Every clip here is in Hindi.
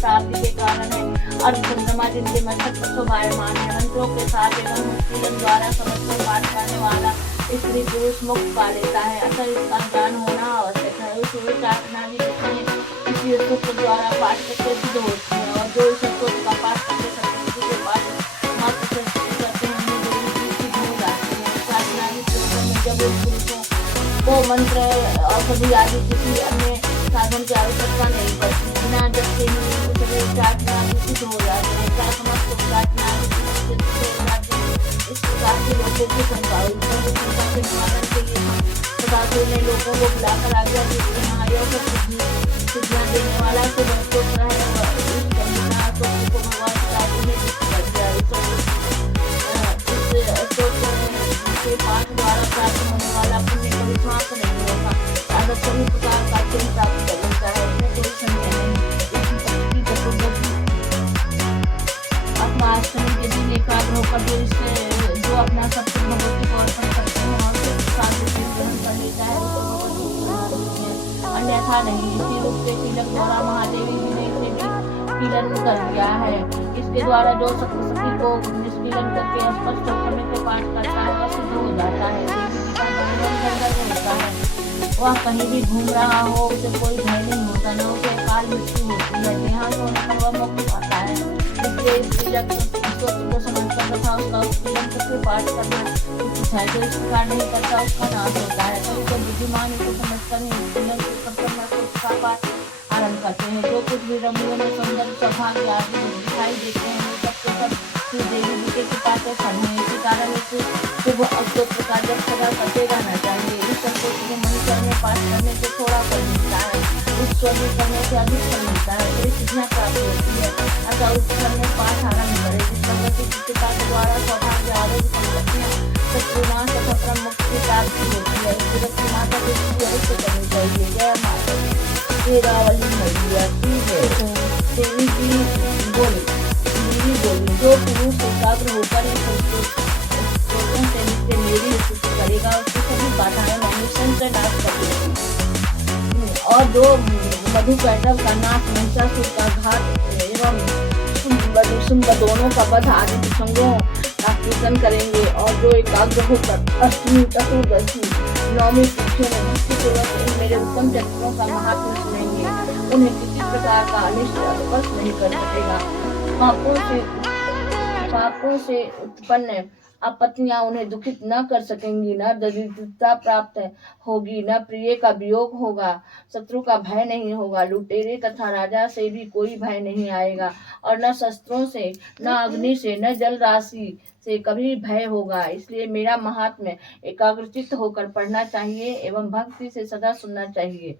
प्राप्ति के कारण है। अर्ध चंद्रमा जिनके मस्तक पर शोभायमान है। मंत्रों के साथ एवं मुक्तिदन द्वारा समस्त पाठ करने वाला स्त्री पुरुष मुक्त पा लेता है। अतः इसका ज्ञान होना आवश्यक है। उस विचारणादि इसी सूत्र द्वारा पाठ करके सिद्ध होती है, और जो इस सूत्र का पाठ करके सत्य के पाठ मात्र से करते हैं उन्हें देवी सिद्ध हो जाती है। विचारणादि प्रयोजन में जब उन पुरुषों को मंत्र औषधि आदि किसी अन्य साधन की आवश्यकता नहीं पड़ती, बिना जब से ही सभी विचारणादि सिद्ध हो जाते हैं। क्या समस्त विचारणादि सिद्ध हो जाते हैं। इस प्रकार के लोगों को संभावित के निवारण के लिए सदाशिव ने लोगों को बुलाकर आज्ञा दी कि हाँ योग सिद्धियां देने वाला तो स्तोत्र है, को भगवान शिव ने कर दिया। इस स्तोत्र के पाठ द्वारा प्राप्त होने वाला पुण्य कभी समाप्त नहीं होगा। साधक सभी प्रकार का पुण्य प्राप्त कर लेता है, इसमें कोई संदेह नहीं। अष्टमी के दिन एकाग्र होकर जो अपना सब कुछ भगवती को अर्पण करते हैं और ग्रहण कर लेता है अन्यथा नहीं। इसी रूप से तिलक द्वारा महादेवी जी ने इसे भी कीलन कर दिया है। इसके द्वारा जो सप्तशती को निष्कीलन करके स्पष्ट होने के पाठ करता है वह सिद्ध हो जाता है। देवी जी का गंधर्व होता है, वह कहीं भी घूम रहा हो उसे कोई भय नहीं होता, न उसे अकाल मृत्यु होती है। देहांत होने पर वह मुक्त पाता है। इसलिए इस तिलक स्तोत्र को समझकर तथा उसका कीलन करके पाठ करना उचित है। जो इस प्रकार नहीं करता उसका नाश होता है। कभी तो बुद्धिमान इसे समझकर ही कीलन का पाठ आरंभ करते हैं। जो कुछ भी रमणियों में सुंदर सौभाग्य आदि दिखाई देते हैं वे सबके सब श्री देवी जी के कृपा के फल हैं। इसी कारण इस शुभ स्तोत्र का जप सदा करते रहना चाहिए। इस स्तोत्र के मनुष्य में पाठ करने से थोड़ा फल मिलता है, उस स्वर में करने से अधिक फल मिलता है, बड़ी सिद्धियां प्राप्त होती है। अतः उस स्वर में पाठ आरंभ करें। जिस भगवती की कृपा के द्वारा सौभाग्य आरोग्य संपत्तियां शत्रुनाश तथा परम मुक्ति की प्राप्ति होती है। इस जगत की माता को इसकी अवश्य करनी चाहिए। जय माता शेरावली मैया की जय। देवी जी बोली जो पुरुष एकाग्र होकर से मेरी स्तुति करेगा उसकी सभी बाधाएं मनुष्य से नाश कर देगी, और जो मधु कैटव का नाश महिषासुर का घात एवं शुंभ दोनों का वध आदि प्रसंगों का कीर्तन करेंगे, और जो एकाग्र होकर अष्टमी चतुर्दशी नवमी तिथियों में भक्ति पूर्वक मेरे उत्तम चरित्रों का महात्म्य सुनेंगे, उन्हें किसी प्रकार का अनिष्ट स्पर्श नहीं कर सकेगा। पापों से उत्पन्न आपत्तियां उन्हें दुखित न कर सकेंगी, न दरिद्रता प्राप्त होगी, न प्रिय का वियोग होगा, शत्रु का भय नहीं होगा, लुटेरे तथा राजा से भी कोई भय नहीं आएगा, और न शस्त्रों से, न अग्नि से, न जल राशि से कभी भय होगा। इसलिए मेरा महात्म्य एकाग्रचित्त होकर पढ़ना चाहिए एवं भक्ति से सदा सुनना चाहिए।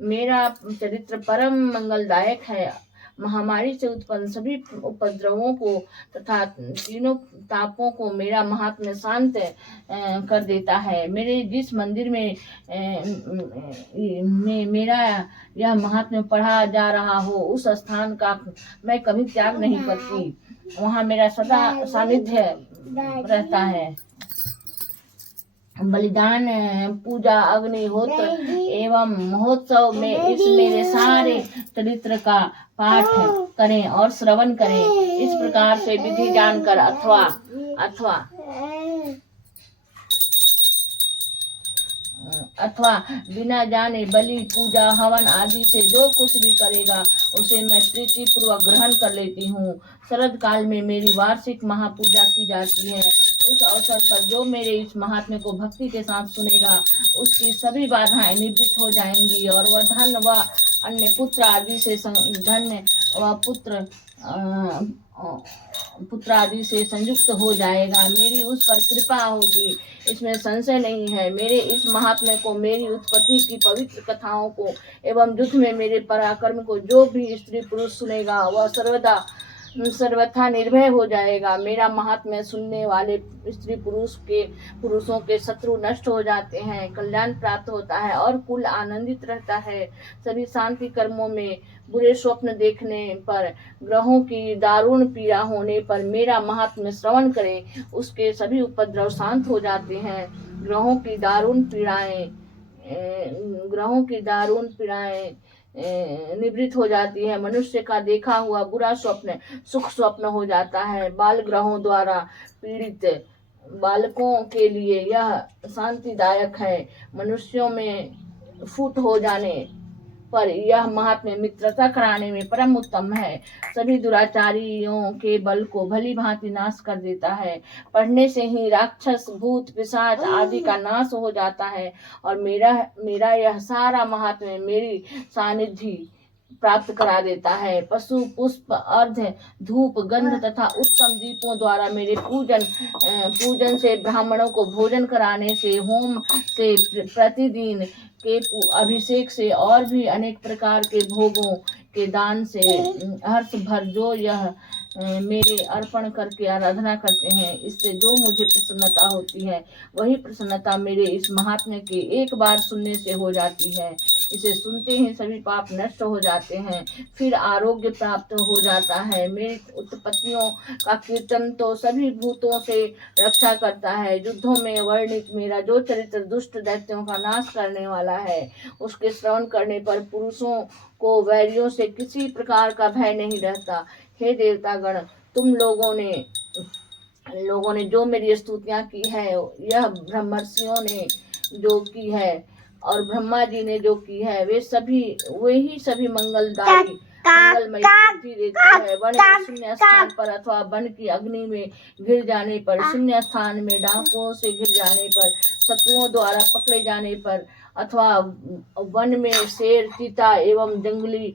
मेरा चरित्र परम मंगलदायक है। महामारी से उत्पन्न सभी उपद्रवों को तथा तीनों तापों को मेरा महात्म्य शांत कर देता है। मेरे जिस मंदिर में मेरा यह महात्म्य पढ़ा जा रहा हो उस स्थान का मैं कभी त्याग नहीं करती, वहाँ मेरा सदा सानिध्य रहता है। बलिदान, पूजा, अग्निहोत्र एवं महोत्सव में इस मेरे सारे चरित्र का पाठ करें और श्रवण करें। इस प्रकार से विधि जानकर अथवा बिना जाने बलि, पूजा, हवन आदि से जो कुछ भी करेगा उसे मैं प्रीति पूर्वक ग्रहण कर लेती हूँ। शरद काल में मेरी वार्षिक महापूजा की जाती है। उस अवसर पर जो मेरे इस महात्म्य को भक्ति के साथ सुनेगा उसकी सभी बाधाएं निवृत्त हो जाएंगी, और वह धन व अन्य पुत्र आदि से धन्य व पुत्र आदि से संयुक्त हो जाएगा। मेरी उस पर कृपा होगी, इसमें संशय नहीं है। मेरे इस महात्म्य को, मेरी उत्पत्ति की पवित्र कथाओं को एवं युद्ध में मेरे पराक्रम को जो भी स्त्री पुरुष सुनेगा वह सर्वथा निर्भय हो जाएगा। मेरा महात्म्य सुनने वाले स्त्री पुरुषों के शत्रु नष्ट हो जाते हैं, कल्याण प्राप्त होता है और कुल आनंदित रहता है। सभी शांति कर्मों में बुरे स्वप्न देखने पर, ग्रहों की दारुण पीड़ा होने पर मेरा महात्म्य श्रवण करें, उसके सभी उपद्रव शांत हो जाते हैं। ग्रहों की दारुण पीड़ाएं निवृत्त हो जाती है। मनुष्य का देखा हुआ बुरा स्वप्न सुख स्वप्न हो जाता है। बाल ग्रहों द्वारा पीड़ित बालकों के लिए यह शांतिदायक है। मनुष्यों में फूट हो जाने पर यह महात्म्य मित्रता कराने में परम उत्तम है। सभी दुराचारियों के बल को भली भांति नाश कर देता है। पढ़ने से ही राक्षस भूत पिशाच आदि का नाश हो जाता है और मेरा यह सारा महात्म्य मेरी सानिध्य प्राप्त करा देता है। पशु पुष्प अर्ध धूप गंध तथा उत्तम दीपों द्वारा मेरे पूजन से ब्राह्मणों को भोजन कराने से होम से प्रतिदिन के अभिषेक से और भी अनेक प्रकार के भोगों के दान से हर्ष भर जो यह मेरे अर्पण करके आराधना करते हैं, इससे जो मुझे प्रसन्नता होती है वही प्रसन्नता मेरे इस महात्म्य के एक बार सुनने से हो जाती है। इसे सुनते ही सभी पाप नष्ट हो जाते हैं, फिर आरोग्य प्राप्त हो जाता है। मेरी उत्पत्तियों का कीर्तन तो सभी भूतों से रक्षा करता है। युद्धों में वर्णित मेरा जो चरित्र दुष्ट दैत्यों का नाश करने वाला है, उसके श्रवण करने पर पुरुषों को वैरियों से किसी प्रकार का भय नहीं रहता। हे देवतागण, तुम लोगों ने जो मेरी स्तुतियां की है, यह ब्रह्मर्षियों ने जो की है और ब्रह्मा जी ने जो की है, वे ही सभी मंगलमयी बुद्धि देता है। वन में शून्य स्थान पर अथवा वन की अग्नि में घिर जाने पर, शून्य स्थान में डाकुओं से घिर जाने पर, शत्रुओं द्वारा पकड़े जाने पर, अथवा वन में शेर चीता एवं जंगली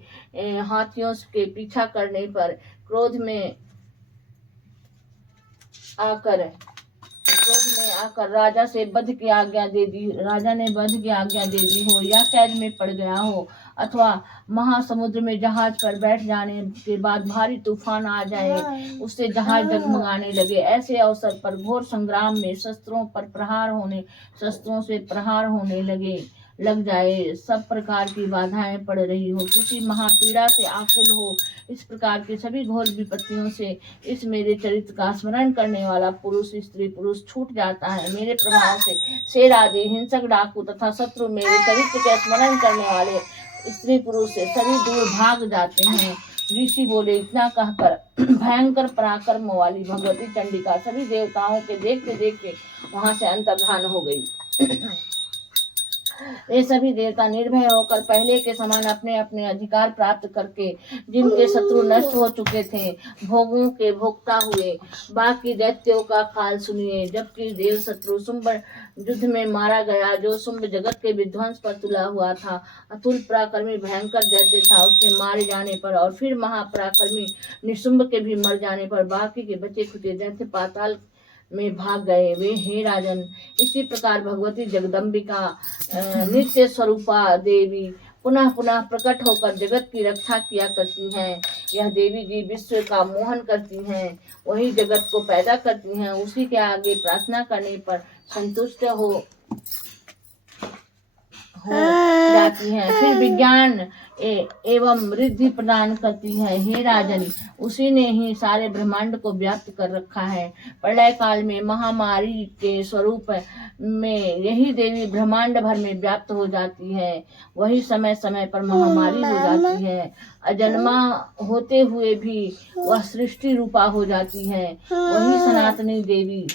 हाथियों के पीछा करने पर, क्रोध में आकर राजा ने वध की आज्ञा दे दी हो, या कैद में पड़ गया हो, अथवा महासमुद्र में जहाज पर बैठ जाने के बाद भारी तूफान आ जाए, उससे जहाज डगमगाने लगे, ऐसे अवसर पर घोर संग्राम में शस्त्रों से प्रहार होने लग जाए, सब प्रकार की बाधाएं पड़ रही हो, किसी महापीड़ा से आकुल हो, इस प्रकार के सभी घोर विपत्तियों से इस मेरे चरित्र का स्मरण करने वाला पुरुष स्त्री पुरुष छूट जाता है। मेरे प्रभाव से शेर आदि हिंसक डाकू तथा शत्रु मेरे चरित्र के स्मरण करने वाले स्त्री पुरुष से सभी दूर भाग जाते हैं। ऋषि बोले, इतना कहकर भयंकर पराक्रम वाली भगवती चंडिका सभी देवताओं के देखते देखते वहां से अंतर्धान हो गई। वे सभी देवता निर्भय होकर पहले के समान अपने अपने अधिकार प्राप्त करके, जिनके शत्रु नष्ट हो चुके थे, भोगों के भोक्ता हुए। बाकी दैत्यों का काल सुनिए। जबकि देव शत्रु शुंभ युद्ध में मारा गया, जो शुंभ जगत के विध्वंस पर तुला हुआ था, अतुल पराक्रमी भयंकर दैत्य था, उसके मारे जाने पर और फिर महापराक्रमी निशुंभ के भी मर जाने पर बाकी के बचे खुचे दैत्य पाताल में भाग गए। वे हे राजन, इसी प्रकार भगवती जगदम्बिका नित्य स्वरूपा देवी पुनः पुनः प्रकट होकर जगत की रक्षा किया करती हैं। यह देवी जी विश्व का मोहन करती हैं, वही जगत को पैदा करती हैं, उसी के आगे प्रार्थना करने पर संतुष्ट हो जाती हैं, फिर विज्ञान एवं वृद्धि प्रदान करती है। हे राजन, उसी ने ही सारे ब्रह्मांड को व्याप्त कर रखा है। प्रलय काल में महामारी के स्वरूप में यही देवी ब्रह्मांड भर में व्याप्त हो जाती है, वही समय समय पर महामारी हो जाती है। अजन्मा होते हुए भी वह सृष्टि रूपा हो जाती है, वही सनातनी देवी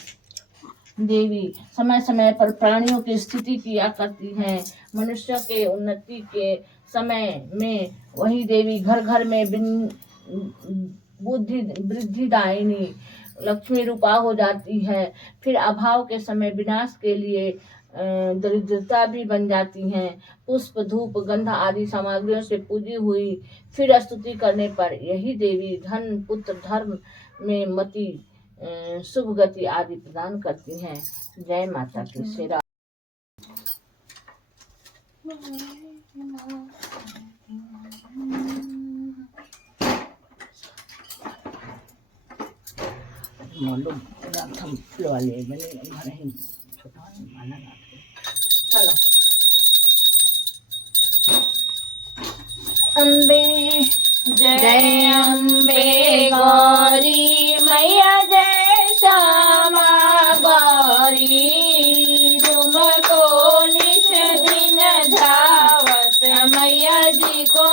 समय समय पर प्राणियों की स्थिति किया करती है। मनुष्य के उन्नति के समय में वही देवी घर घर में वृद्धिदायिनी लक्ष्मी रूपा हो जाती है। फिर अभाव के समय विनाश के लिए दरिद्रता भी बन जाती हैं। पुष्प धूप गंध आदि सामग्रियों से पूजी हुई फिर स्तुति करने पर यही देवी धन पुत्र धर्म में मति शुभ गति आदि प्रदान करती हैं। जय माता की शेरा। मालूम हम वाले बने छोटा माना चलो। अम्बे जय अम्बे गौरी मैया, जय श्यामा गौरी, तुमको निश दिन धावत मैया जी को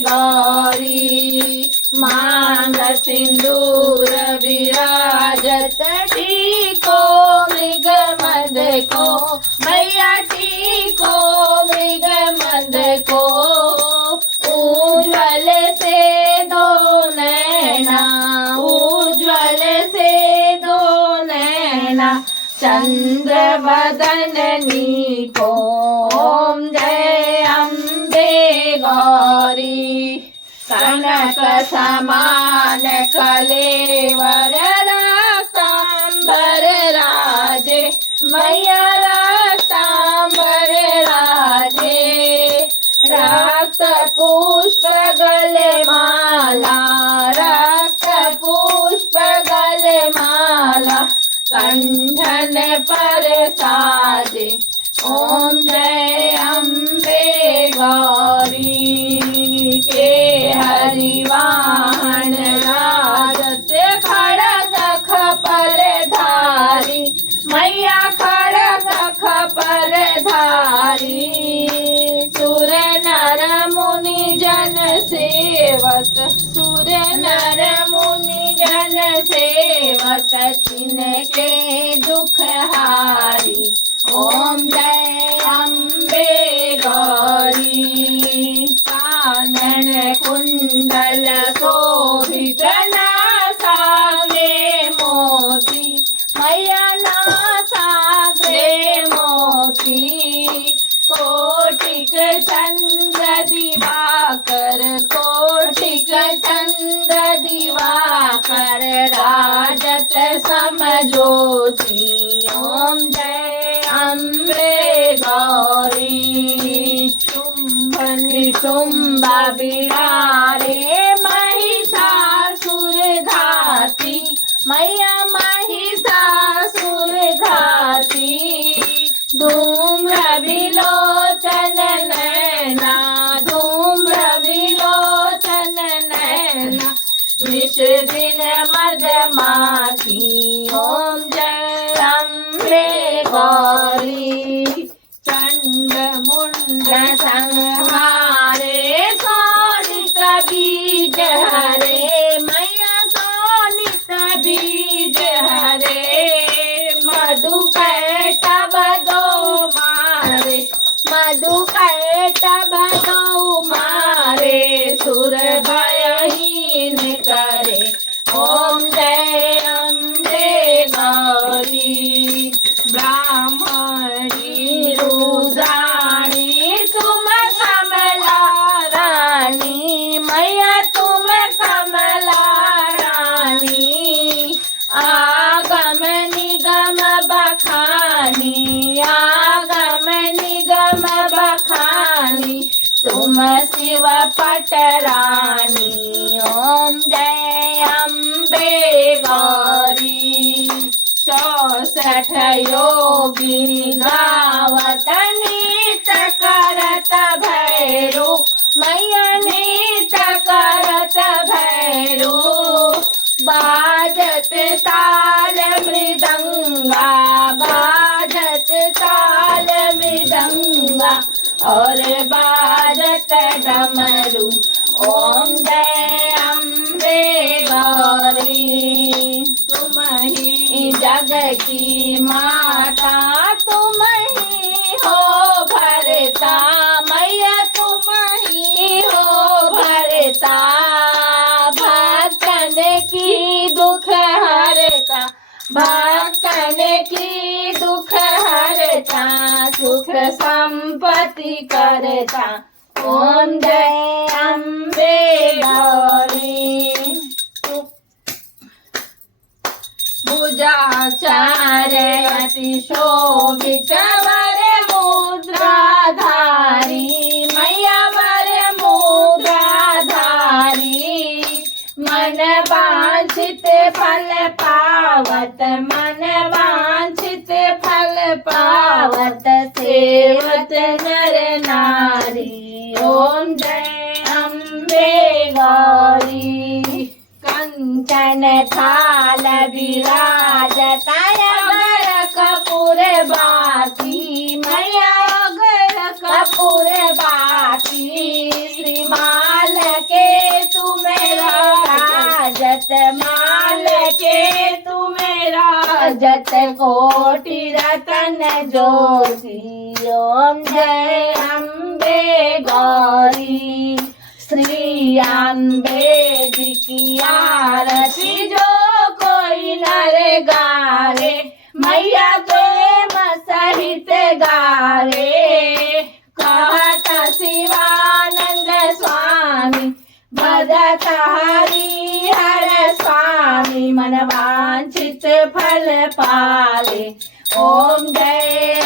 गौरी मांग सिंदूर विराजत टीको मृग मद को मैया टीको मृग मद को उज्ज्वल से दो नैना उज्ज्वल से दो नैना चंद्र वदननी को ओम जय अम्बे गौरी कनक समान कलेवर रक्तांबर राजे मैया रक्तांबर राजे रक्त पुष्प गले माला रक्त पुष्प गले माला कंठन पर साजे ओम जय अम्बे गौरी के हरिवाहन राजत खड़ग खपर धारी मैया खड़ग खपर धारी सुर नर मुनि जन सेवक सुर नर मुनि जन सेवक तिनके दुख हारी ओम जय अम्बे गौरी कानन कुंडल शोभित नासाग्रे मोती मैया नासाग्रे मोती कोटिक चंद्र दिवाकर कोटिक चंद्र दिवाकर राजत समज्योति ओम जय अम्बे गौरी शुंभ निशुंभ बिहारे महिषासुर घाती मैया महिषासुर घाती धूम्र विलोचन नैना धूम्र विलोचन नैना विष दिन मदमाखी ओम जय अम्बे गौरी चंड मुंड संहारे सोनित बीज हरे मैया सोनित बीज हरे मधु कैटब दो मारे मधु कैटब दो मारे सुर भयहीन करे ओम जय अम्बे गौरी ब्राह्मणी रुद्राणी तुम कमला रानी मैया तुम कमला रानी आगम निगम बखानी आगम निगम बखानी तुम शिव पटरानी ओम जय अम्बे गौरी 64 योगिनी गावत नीत करत भैरू मैया नीत करत भैरू बाजत ताल मृदंगा बाजत ताल मृदंगा और बाजत डमरू ओम जय अम्बे गौरी तुम ही जग की माता तुम ही हो भरता मैया तुम ही हो भरता भक्तन की दुख हरता भक्तन की दुख हरता सुख संपत्ति करता ओम जय अम्बे गौरी भुजाचार्य अति शोभित वर मुद्राधारी मैया वर मुद्राधारी मन वांछित फल पावत मन वांछित फल पावत सेवत नर नारी ओम जय अम्बे गौरी कंचन थाल विराजता अगर कपूर बाती मैया अगर कपूर बाती श्रीमाल माल के तू मेरा जत कोटि रतन ज्योति। ओम जय अम्बे गौरी श्री अम्बे जी की आरती जो कोई नर गारे मैया प्रेम सहित गारे। कहत शिवानंद स्वामी भजत हरि हर स्वामी मन वांछित फल पाले। ओम जय